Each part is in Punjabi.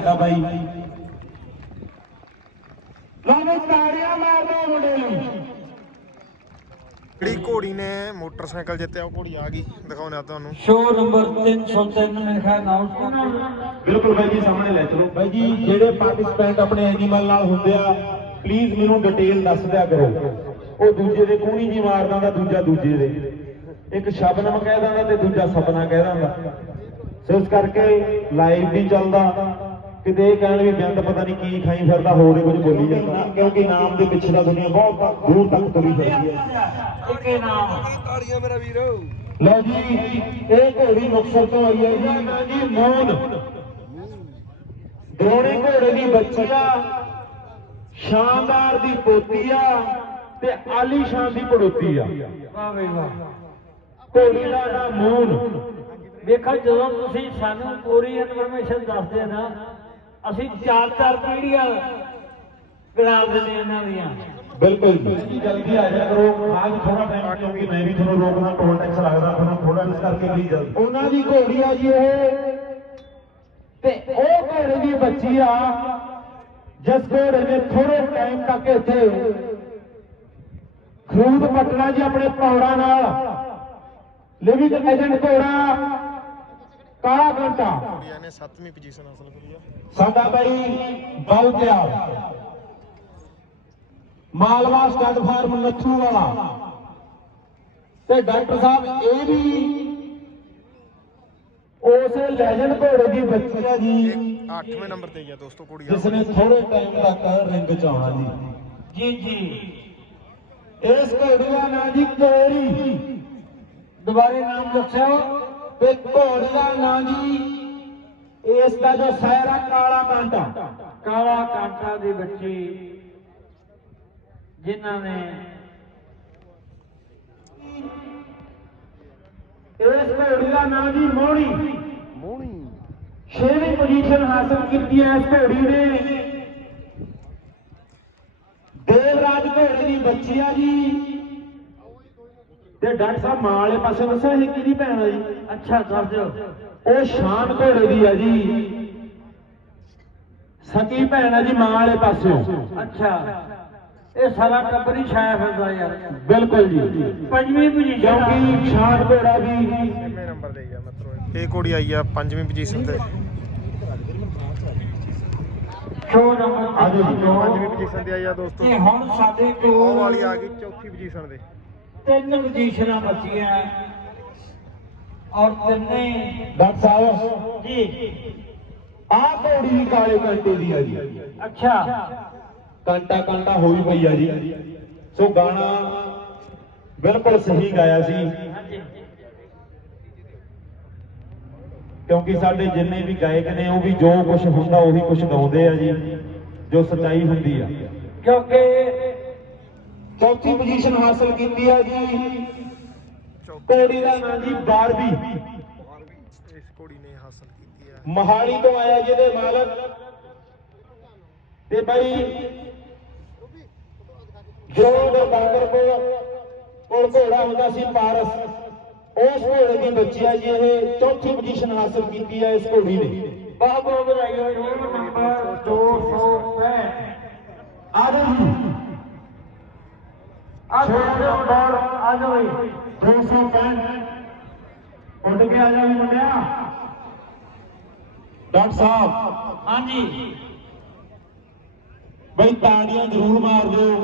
ਦਾ ਬਾਈ। ਲਾਵੇ ਤਾੜੀਆਂ ਮਾਰ ਦੋ ਮੁੰਡੇ ਨੂੰ। ਜਿਹੜੀ ਘੋੜੀ ਨੇ ਮੋਟਰਸਾਈਕਲ ਜਿੱਤਿਆ ਉਹ ਘੋੜੀ ਆ ਗਈ। ਦਿਖਾਉਂਦੇ ਆ ਤੁਹਾਨੂੰ। ਸ਼ੋ ਨੰਬਰ 303 ਮੇਰੇ ਖਿਆਲ ਅਨਾਉਂਸ ਕਰ ਬਿਲਕੁਲ ਬਾਈ ਜੀ ਸਾਹਮਣੇ ਲੈ ਚਲੋ। ਬਾਈ ਜੀ ਜਿਹੜੇ ਪਾਰਟਿਸਪੈਂਟ ਆਪਣੇ ਐਨੀਮਲ ਨਾਲ ਹੁੰਦੇ ਆ ਪਲੀਜ਼ ਮੈਨੂੰ ਡਿਟੇਲ ਦੱਸ ਦਿਆ ਕਰੋ। ਉਹ ਦੂਜੇ ਦੇ ਕੂਣੀ ਜੀ ਮਾਰਦਾ ਦਾ ਦੂਜਾ ਦੂਜੇ ਦੇ। ਇੱਕ ਸ਼ਬਨਮ ਕਹਿ ਦਿੰਦਾ ਤੇ ਦੂਜਾ ਸਪਨਾ ਕਹਿ ਦਿੰਦਾ। ਸੋ ਇਸ ਕਰਕੇ ਲਾਈਵ ਵੀ ਚੱਲਦਾ। ਕਿਤੇ ਇਹ ਕਹਿਣ ਵੀ ਬਿੰਦ ਪਤਾ ਨਹੀਂ ਕੀ ਖਾਈ ਫਿਰਦਾ ਹੋਰ ਹੀ ਕੁਝ ਬੋਲੀ ਜਾਂਦਾ। ਕਿਉਂਕਿ ਨਾਮ ਦੇ ਪਿੱਛੇ ਦਾ ਦੁਨੀਆ ਬਹੁਤ ਦੂਰ ਤੱਕ ਤੁਰੀ ਫਿਰਦੀ ਹੈ। ਇੱਕੇ ਨਾਮ। ਤਾੜੀਆਂ ਮੇਰਾ ਵੀਰੋ। ਲਓ ਜੀ ਇਹ ਘੋੜੀ ਮੁਕਤਸਰ ਤੋਂ ਆਈ ਹੈ ਜੀ ਨਾ ਜੀ ਮੂਨ ਦਰੋਣੀ ਘੋੜੇ ਦੀ ਬੱਚੀ ਆ ਸ਼ਾਨਦਾਰ ਦੀ ਪੋਤੀ ਆ ਤੇ ਆਲੀਸ਼ਾਨ ਦੀ ਪੜੋਤੀ ਆ। ਵਾਹ ਵੇ ਵਾਹ। ਘੋੜੀ ਦਾ ਨਾਮ ਮੂਨ ਵੇਖੋ ਜਦੋਂ ਤੁਸੀਂ ਸਾਨੂੰ ਪੂਰੀ ਇਨਫੋਰਮੇਸ਼ਨ ਦੱਸਦੇ ਨਾ ਅਸੀਂ ਚਾਰ ਚਾਰ ਪੀੜ੍ਹੀਆਂ ਕਰਾ ਦਿੰਦੇ ਇਹਨਾਂ ਦੀਆਂ। ਬਿਲਕੁਲ ਜੀ। ਜਲਦੀ ਆ ਜਾ ਕਰੋ ਆਜ ਥੋੜਾ ਟਾਈਮ ਕਿਉਂਕਿ ਮੈਂ ਵੀ ਤੁਹਾਨੂੰ ਰੋਕਣਾ ਟੋਲ ਟੈਕਸ ਲੱਗਦਾ ਤੁਹਾਨੂੰ ਥੋੜਾ ਇਸ ਕਰਕੇ ਵੀ ਜਲਦੀ। ਉਹਨਾਂ ਦੀ ਘੋੜੀ ਆ ਜੀ ਇਹ ਤੇ ਉਹ ਘੋੜੇ ਦੀ ਬੱਚੀ ਆ ਜਿਸ ਘੋੜੇ ਨੇ ਥੋੜੇ ਟਾਈਮ ਤੱਕ ਇੱਥੇ ਖੂਦ ਪਟਣਾ ਜੀ ਆਪਣੇ ਪੌੜਾਂ ਨਾਲ। ਲਿਵਿੰਗ ਏਜੰਟ ਘੋੜਾ। ਕਾਲਾ ਘੰਟਾ ਘੋੜੀਆਂ ਨੇ 7ਵੀਂ ਪੋਜੀਸ਼ਨ ਹਾਸਲ ਕਰੀ ਆ। ਸਾਡਾ ਬਾਈ ਬਲ ਤਿਆਰ Malwa stud farm Nathuwala. ਤੇ ਡਾਕਟਰ ਸਾਹਿਬ ਇਹ ਵੀ ਉਸੇ ਲੈਜੈਂਡ ਘੋੜੇ ਦੀ ਬੱਚੀ ਆ ਜੀ। ਇਹ 8ਵੇਂ ਨੰਬਰ ਤੇ ਗਿਆ ਦੋਸਤੋ ਆ ਜਿਸ ਨੇ ਥੋੜੇ ਟਾਈਮ ਤੱਕ ਰਿੰਗ ਚ ਆਉਣਾ ਜੀ। ਜੀ ਜੀ। ਇਸ ਘੋੜੀ ਦਾ ਨਾਂ ਜੀ ਕੋਰੀ। ਦੁਬਾਰੇ ਨਾਮ ਦੱਸਿਓ। ਤੇ ਘੋੜੀ ਦਾ ਨਾਂ ਜੀ। ਇਸ ਦਾ ਜੋ ਸੈਰ ਆ ਕਾਲਾ ਕਾਂਟਾ। ਕਾਲਾ ਕਾਂਟਾ ਦੀ ਬੱਚੀ ਜਿਨ੍ਹਾਂ ਨੇ ਇਸ ਘੋੜੀ ਦਾ ਨਾਂ ਜੀ ਮੋਹਣੀ। ਮੋਹਣੀ। ਛੇਵੀਂ ਪੋਜੀਸ਼ਨ ਹਾਸਲ ਕੀਤੀ ਹੈ ਇਸ ਘੋੜੀ ਨੇ। ਦੇਵਰਾਜ ਘੋੜੇ ਦੀ ਬੱਚੀ ਆ ਜੀ। ਤੇ ਡਾਕਟਰ ਸਾਹਿਬ ਮਾਂ ਵਾਲੇ ਪਾਸੇ ਦੱਸਿਆ ਇਹ ਕਿਹਦੀ ਭੈਣ ਆ ਜੀ? ਅੱਛਾ ਦੱਸ ਦਿਓ। ਉਹ ਸ਼ਾਨ ਘੋੜੇ ਦੀ ਆ ਜੀ। ਸਕੀ ਭੈਣ ਆ ਜੀ ਮਾਂ ਵਾਲੇ ਪਾਸਿਓਂ। ਅੱਛਾ। ਇਹ ਸਾਰਾ ਟੱਬਰ ਹੀ ਛਾਇਆ ਫਿਰਦਾ ਯਾਰ। ਬਿਲਕੁਲ ਜੀ। ਪੰਜਵੀਂ ਪੋਜੀਸ਼ਨ ਕਿਉਂਕਿ ਸ਼ਾਨ ਘੋੜਾ ਵੀ 6ਵੇਂ ਨੰਬਰ ਤੇ ਗਿਆ ਮਿੱਤਰੋ ਇਹ। ਘੋੜੀ ਆਈ ਆ 5ਵੀਂ ਪੋਜੀਸ਼ਨ ਤੇ। Show number. 5ਵੀਂ ਪੋਜੀਸ਼ਨ ਤੇ ਆਈ ਆ ਦੋਸਤੋ। ਇਹ ਹੁਣ ਸਾਡੇ ਕੋਲ ਵਾਲੀ ਆ ਗਈ ਚੌਥੀ ਪੋਜੀਸ਼ਨ ਤੇ ਤਿੰਨ ਪੋਜੀਸ਼ਨਾਂ ਬਚੀਆਂ। ਔਰ ਤਿੰਨੇ ਡਾਕਟਰ ਸਾਹਿਬ। ਜੀ। ਆਹ ਘੋੜੀ ਵੀ ਕਾਲੇ ਕੰਟੇ ਦੀ ਆ ਜੀ। ਅੱਛਾ। ਕੰਟਾ ਕੰਟਾ ਹੋਈ ਪਈ ਆ ਜੀ। ਸੋ ਗਾਣਾ ਬਿਲਕੁਲ ਸਹੀ ਗਾਇਆ ਸੀ। ਕਿਉਂਕਿ ਸਾਡੇ ਜਿੰਨੇ ਵੀ ਗਾਇਕ ਨੇ ਉਹ ਵੀ ਜੋ ਕੁਝ ਹੁੰਦਾ ਉਹੀ ਕੁਝ ਗਾਉਂਦੇ ਆ ਜੀ। ਜੋ ਸਚਾਈ ਹੁੰਦੀ ਆ। ਕਿਉਂਕਿ ਚੌਥੀ ਪੋਜੀਸ਼ਨ ਹਾਸਲ ਕੀਤੀ ਆ ਜੀ। ਕੋੜੀ ਦਾ ਨਾਮ ਜੀ 12ਵੀਂ ਇਸ ਕੋੜੀ ਨੇ ਹਾਸਲ ਕੀਤੀ ਆ ਮਹਾਲੀ ਤੋਂ ਆਇਆ ਜਿਹਦੇ ਮਾਲਕ। ਤੇ ਬਾਈ ਜੋ ਦਰਬਾਰ ਕੋਲ ਕੋਲ ਘੋੜਾ ਹੁੰਦਾ ਸੀ ਪਾਰਸ। ਉਸ ਘੋੜੇ ਦੀ ਬੱਚੀ ਆ ਜੀ ਇਹ ਚੌਥੀ ਪੋਜੀਸ਼ਨ ਹਾਸਲ ਕੀਤੀ ਆ ਇਸ ਘੋੜੀ ਨੇ। ਬਹੁਤ ਬਹੁਤ ਵਧਾਈ ਹੋਵੇ ਨੰਬਰ 265 ਆਦਮ 6 ਨੰਬਰ ਆ ਜਾਓ 265 ਉੱਡ ਕੇ ਆ ਜਾਓ ਮੁੰਡਿਆ। ਡਾਕਟਰ ਸਾਹਿਬ। ਹਾਂਜੀ। ਬਈ ਤਾੜੀਆਂ ਜ਼ਰੂਰ ਮਾਰ ਦਿਓ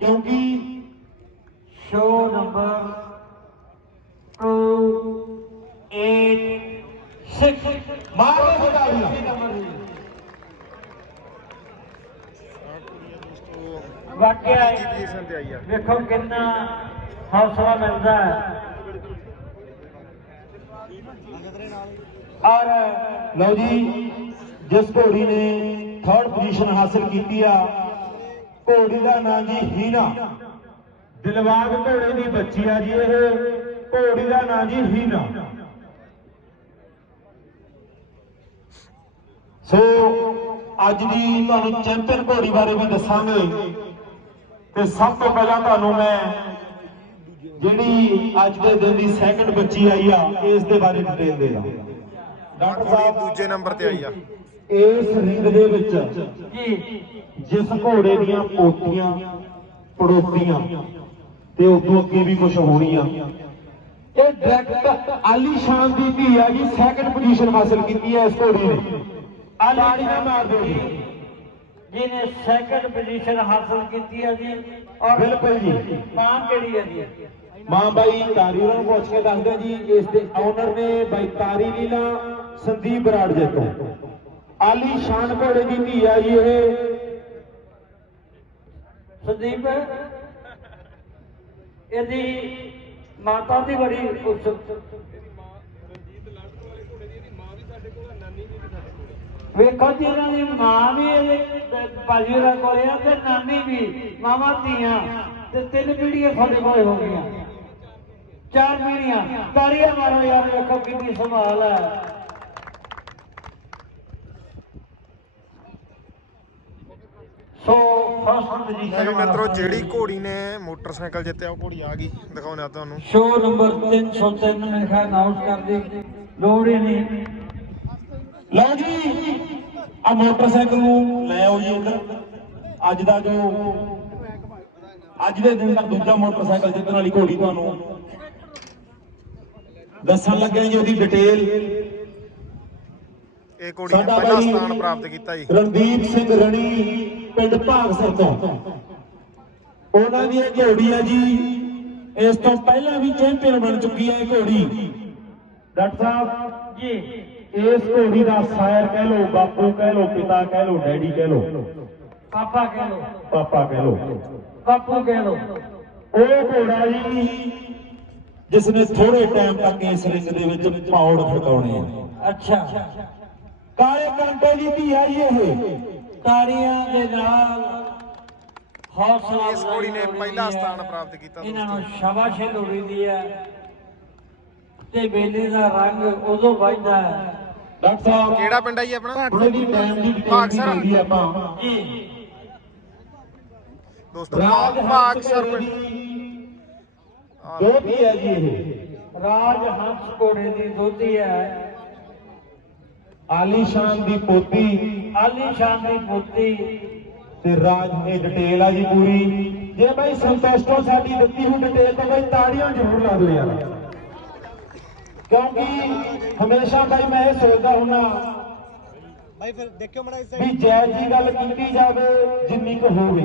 ਕਿਉਂਕਿ 6 ਨੰਬਰ 2 8 6 ਮਾਰੋ ਤਾੜੀਆਂ। ਵਾਕਿਆ ਆ। ਵੇਖੋ ਕਿੰਨਾ ਹੌਸਲਾ ਮਿਲਦਾ ਹੈ। ਔਰ ਲਓ ਜੀ ਜਿਸ ਘੋੜੀ ਨੇ ਥਰਡ ਪੋਜੀਸ਼ਨ ਹਾਸਲ ਕੀਤੀ ਆ ਘੋੜੀ ਦਾ ਨਾਂ ਜੀ ਹੀਨਾ ਦਿਲਬਾਗ ਘੋੜੇ ਦੀ ਬੱਚੀ ਆ ਜੀ ਇਹ ਘੋੜੀ ਦਾ ਨਾਂ ਜੀ ਹੀਨਾ ਸੋ ਅੱਜ ਦੀ ਤੁਹਾਨੂੰ ਚੈਂਪੀਅਨ ਘੋੜੀ ਬਾਰੇ ਵੀ ਦੱਸਾਂਗੇ। ਤੇ ਸਭ ਤੋਂ ਪਹਿਲਾਂ ਤੁਹਾਨੂੰ ਮੈਂ ਜਿਹੜੀ ਅੱਜ ਦੇ ਦਿਨ ਦੀ ਸੈਕੰਡ ਬੱਚੀ ਆਈ ਆ ਇਸ ਦੇ ਬਾਰੇ ਡਿਟੇਲ ਦੇ ਦਾਂ। ਡਾਕਟਰ ਸਾਹਿਬ ਦੂਜੇ ਨੰਬਰ ਤੇ ਆਈ ਆ। ਇਸ ਰਿੰਗ ਦੇ ਵਿੱਚ ਜੀ ਜਿਸ ਘੋੜੇ ਦੀਆਂ ਪੋਤੀਆਂ ਪੜੋਤੀਆਂ ਤੇ ਉਦੋਂ ਅੱਗੇ ਵੀ ਕੁਝ ਹੋਣੀਆਂ ਇਹ ਡਾਇਰੈਕਟ ਆਲੀਸ਼ਾਨ ਦੀ ਧੀ ਆ ਜੀ ਸੈਕੰਡ ਪੋਜੀਸ਼ਨ ਹਾਸਲ ਕੀਤੀ ਹੈ ਇਸ ਘੋੜੀ ਨੇ। ਆਲੀ ਨਾ ਮਾਰ ਦਿਓ ਜੀ। ਜਿਹਨੇ ਸੈਕੰਡ ਪੋਜੀਸ਼ਨ ਹਾਸਲ ਕੀਤੀ ਹੈ ਜੀ। ਔਰ ਬਿਲਕੁਲ ਜੀ। ਮਾਂ ਕਿਹੜੀ ਹੈ ਜੀ? ਮਾਂ ਬਾਈ ਤਾਰੀ ਨੂੰ ਪੁੱਛ ਕੇ ਦੱਸਦੇ ਜੀ ਇਸ ਦੇ ਓਨਰ ਨੇ ਬਾਈ ਤਾਰੀ ਲੀਲਾ ਸੰਦੀਪ ਬਰਾੜ ਜੀ ਤੋਂ। ਆਲੀ ਸ਼ਾਨ ਘੋੜੇ ਦੀ ਧੀ ਆ ਜੀ ਇਹ। ਸੰਦੀਪ ਇਹਦੀ ਮਾਤਾ ਦੀ ਬੜੀ ਉਤਸੁਕ ਵੇਖੋ ਜੀ ਇਹਨਾਂ ਦੀ ਮਾਂ ਵੀ ਇਹਦੇ ਭਾਜੀ ਹੋਰਾਂ ਕੋਲੇ ਆ ਤੇ ਨਾਨੀ ਵੀ ਮਾਮਾ ਧੀਆਂ ਤੇ ਤਿੰਨ ਪੀੜ੍ਹੀਆਂ ਤੁਹਾਡੇ ਕੋਲੇ ਹੋ ਗਈਆਂ। ਚਾਰ ਪੀੜ੍ਹੀਆਂ ਤਾੜੀਆਂ ਮਾਰੋ ਯਾਰ ਵੇਖੋ ਕਿੰਨੀ ਸੰਭਾਲ ਹੈ ਸੋ ਫਸਟ ਪੋਜੀਸ਼ਨ ਮਿੱਤਰੋ ਜਿਹੜੀ ਘੋੜੀ ਨੇ ਮੋਟਰਸਾਈਕਲ ਜਿੱਤਿਆ ਉਹ ਘੋੜੀ ਆ ਗਈ। ਦਿਖਾਉਂਦੇ ਆ ਤੁਹਾਨੂੰ। ਸ਼ੋ ਨੰਬਰ 303 ਮੇਰੇ ਖਿਆਲ ਅਨਾਉਂਸ ਕਰ ਦੇ ਲੋੜ ਹੀ ਨਹੀਂ। ਲਓ ਜੀ। ਆ ਮੋਟਰਸਾਈਕਲ ਨੂੰ ਲੈ ਆਓ ਜੀ ਇੱਧਰ ਅੱਜ ਦਾ ਜੋ ਅੱਜ ਦੇ ਦਿਨ ਦਾ ਦੂਜਾ ਮੋਟਰਸਾਈਕਲ ਜਿੱਤਣ ਵਾਲੀ ਘੋੜੀ ਤੁਹਾਨੂੰ ਦੱਸਣ ਲੱਗਿਆ ਜੀ ਉਹਦੀ ਡਿਟੇਲ ਇਹ ਘੋੜੀ ਨੇ ਪਹਿਲਾ ਸਥਾਨ ਪ੍ਰਾਪਤ ਕੀਤਾ ਜੀ। ਰਣਦੀਪ ਸਿੰਘ ਰਣੀ ਪਿੰਡ ਭਾਗਸਰ ਤੋਂ। ਉਹਨਾਂ ਦੀ ਇਹ ਘੋੜੀ ਆ ਜੀ ਇਸ ਤੋਂ ਪਹਿਲਾਂ ਵੀ ਚੈਂਪੀਅਨ ਬਣ ਚੁੱਕੀ ਹੈ ਇਹ ਘੋੜੀ। ਡਾਕਟਰ ਸਾਹਿਬ ਜੀ। ਇਸ ਘੋੜੀ ਦਾ ਸਾਇਰ ਕਹਿ ਲੋ ਬਾਪੂ ਕਹਿ ਲੋ ਪਿਤਾ ਕਹਿ ਲੋ ਡੈਡੀ ਕਹਿ ਲੋ ਪਾਪਾ ਕਹਿ ਲੋ ਪਾਪਾ ਕਹਿ ਲੋ ਬਾਪੂ ਕਹਿ ਲੋ ਉਹ ਘੋੜਾ ਜੀ ਜਿਸ ਨੇ ਥੋੜੇ ਟਾਈਮ ਤੱਕ ਇਸ ਰਿੰਗ ਦੇ ਵਿੱਚ ਪੌੜ ਖੜਕਾਉਣੇ ਆ। ਅੱਛਾ। ਕਾਲੇ ਕੰਟੇ ਦੀ ਧੀ ਆ ਜੀ ਇਹ। ਤਾੜੀਆਂ ਦੇ ਨਾਲ ਹੌਸਲਾ ਇਸ ਘੋੜੀ ਨੇ ਪਹਿਲਾ ਸਥਾਨ ਪ੍ਰਾਪਤ ਕੀਤਾ ਇਹਨਾਂ ਨੂੰ ਸ਼ਾਬਾਸ਼ ਲੋੜੀਦੀ ਹੈ। ਤੇ ਮੇਲੇ ਦਾ ਰੰਗ ਉਦੋਂ ਵੱਜਦਾ ਹੈ। ਡਾਕਟਰ ਸਾਹਿਬ ਕਿਹੜਾ ਪਿੰਡ ਆ ਜੀ ਆਪਣਾ? ਥੋੜੇ ਦੀ ਟਾਈਮ ਦੀ ਭਾਗਸਰ। ਦੀ ਆਪਾਂ। ਜੀ। ਦੋਸਤੋ ਰਾਜ ਭਾਗ ਸਰ ਦੀ। ਹੈ ਜੀ ਇਹ। ਰਾਜ ਹੰਸ ਘੋੜੇ ਦੀ ਦੋਤੀ ਹੈ। ਆਲੀਸ਼ਾਨ ਦੀ ਪੋਤੀ। ਆਲੀ ਸ਼ਾਨ ਦੀ ਪੋਤੀ। ਤੇ ਰਾਜ ਇਹ ਡਿਟੇਲ ਆ ਜੀ ਪੂਰੀ। ਜੇ ਬਾਈ ਸੰਤੋਸ਼ਟੋ ਸਾਡੀ ਦਿੱਤੀ ਹੋਈ ਡਿਟੇਲ ਤਾਂ ਬਾਈ ਤਾੜੀਆਂ ਜ਼ਰੂਰ ਲਾ ਦਿਓ ਯਾਰ। ਕਿਉਂਕਿ ਹਮੇਸ਼ਾ ਬਾਈ ਮੈਂ ਇਹ ਸੋਚਦਾ ਹੁੰਨਾ ਭਾਈ ਫਿਰ ਦੇਖਿਓ ਮੜਾ ਇਸ ਵੀ ਜਾਇਜ਼ ਜੀ ਗੱਲ ਕੀਤੀ ਜਾਵੇ ਜਿੰਨੀ ਕੁ ਹੋਵੇ।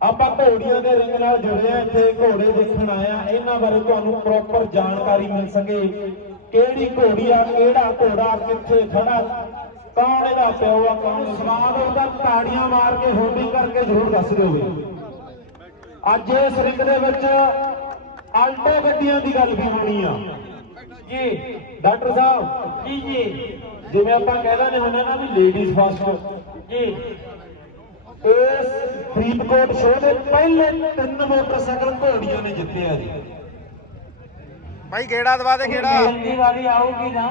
ਆਪਾਂ ਘੋੜੀਆਂ ਦੇ ਰਿੰਗ ਨਾਲ ਜੁੜੇ ਆ ਇੱਥੇ ਘੋੜੇ ਦੇਖਣ ਆਇਆ ਇਹਨਾਂ ਬਾਰੇ ਤੁਹਾਨੂੰ ਪ੍ਰੋਪਰ ਜਾਣਕਾਰੀ ਮਿਲ ਸਕੇ। ਕਿਹੜੀ ਘੋੜੀ ਆ ਕਿਹੜਾ ਘੋੜਾ ਕਿੱਥੇ ਖੜਾ ਕੌਣ ਇਹਦਾ ਪਿਓ ਆ ਕੌਣ ਸਵਾਦ ਉਹਦਾ ਤਾੜੀਆਂ ਮਾਰ ਕੇ ਹੋਲਡਿੰਗ ਕਰਕੇ ਜ਼ਰੂਰ ਦੱਸ ਦਿਓ। ਅੱਜ ਇਸ ਰਿੰਗ ਦੇ ਵਿੱਚ ਆਲਟੋ ਗੱਡੀਆਂ ਦੀ ਗੱਲ ਵੀ ਹੋਣੀ ਆ। ਜੀ। ਡਾਕਟਰ ਸਾਹਿਬ ਜੀ ਜੀ। ਜਿਵੇਂ ਆਪਾਂ ਕਹਿ ਨੇ ਹੁੰਦੇ ਨਾ ਵੀ ਲੇਡੀਜ਼ ਫਸਟ ਜੀ। ਇਸ ਫਰੀਦਕੋਟ ਸ਼ੋਅ ਦੇ ਪਹਿਲੇ ਤਿੰਨ ਮੋਟਰਸਾਈਕਲ ਘੋੜੀਆਂ ਨੇ ਜਿੱਤੇ ਆ ਜੀ। ਭਾਈ ਗੇੜਾ ਦਵਾ ਦੇ ਗੇੜਾ। ਦੀ ਵਾਰੀ ਆਊਗੀ ਨਾ।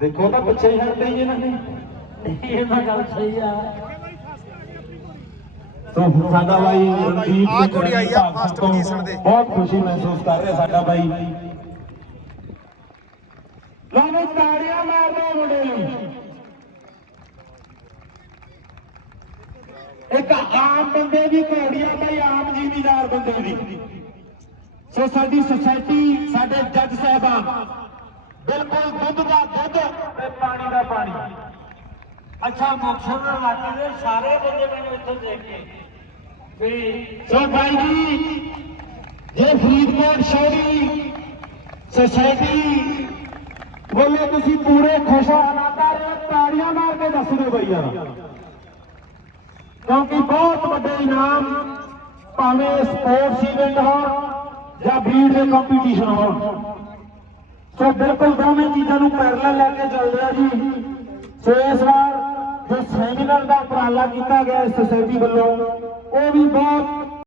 ਦੇਖੋ ਤਾਂ ਪਿੱਛੇ ਹੀ ਹਟਦੇ ਜੀ ਇਹਨਾਂ ਨੇ। ਇਹ ਤਾਂ ਗੱਲ ਸਹੀ ਆ। ਸੋ ਸਾਡਾ ਬਾਈ ਰਣਦੀਪ ਸਿੰਘ ਘੋੜੀ ਆਈ ਆ ਤੋਂ position ਤੇ। ਬਹੁਤ ਖੁਸ਼ੀ ਮਹਿਸੂਸ ਕਰ ਰਿਹਾ ਸਾਡਾ ਬਾਈ। ਲੋਕ ਤਾੜੀਆਂ ਮਾਰਦੇ ਮੁੰਡੇ ਨੂੰ। ਇੱਕ ਆਮ ਬੰਦੇ ਦੀ ਘੋੜੀਆਂ ਬਾਈ ਆਮ ਜ਼ਿਮੀਦਾਰ ਬੰਦੇ ਦੀ। ਸੋ ਸਾਡੀ ਸੁਸਾਇਟੀ ਸਾਡੇ ਜੱਜ ਸਾਹਿਬਾਨ ਬਿਲਕੁਲ ਦੁੱਧ ਦਾ ਦੁੱਧ ਤੇ ਪਾਣੀ ਦਾ ਪਾਣੀ। ਅੱਛਾ ਦੇ ਇਲਾਕੇ ਦੇ ਸਾਰੇ ਬੰਦੇ ਮੈਨੂੰ ਇੱਥੇ ਦੇਖ ਕੇ ਸੋ ਭਾਈ ਜੀ, ਜੇ ਫਰੀਦਕੋਟ ਸ਼ਹਿਰੀ ਸੁਸਾਇਟੀ ਵੱਲੋਂ ਤੁਸੀਂ ਪੂਰੇ ਖੁਸ਼ ਹੋ ਅਨਾਦਰ ਤਾੜੀਆਂ ਮਾਰ ਕੇ ਦੱਸ ਦਿਓ ਬਈ ਯਾਰ। ਕਿਉਂਕਿ ਬਹੁਤ ਵੱਡੇ ਇਨਾਮ ਭਾਵੇਂ ਸਪੋਰਟਸ ਇਵੈਂਟ ਹੋਣ ਜਾਂ ਬੀਡ ਦੇ ਕੰਪੀਟੀਸ਼ਨ ਹੋਣ। ਸੋ ਬਿਲਕੁਲ ਦੋਵੇਂ ਚੀਜ਼ਾਂ ਨੂੰ ਪੈਰਲਲ ਲੈ ਕੇ ਚੱਲ ਰਿਹਾ ਜੀ। ਸੋ ਇਸ ਵਾਰ ਜੋ ਸੈਮੀਨਾਰ ਦਾ ਉਪਰਾਲਾ ਕੀਤਾ ਗਿਆ ਇਸ ਸੁਸਾਇਟੀ ਵੱਲੋਂ ਉਹ ਵੀ ਬਹੁਤ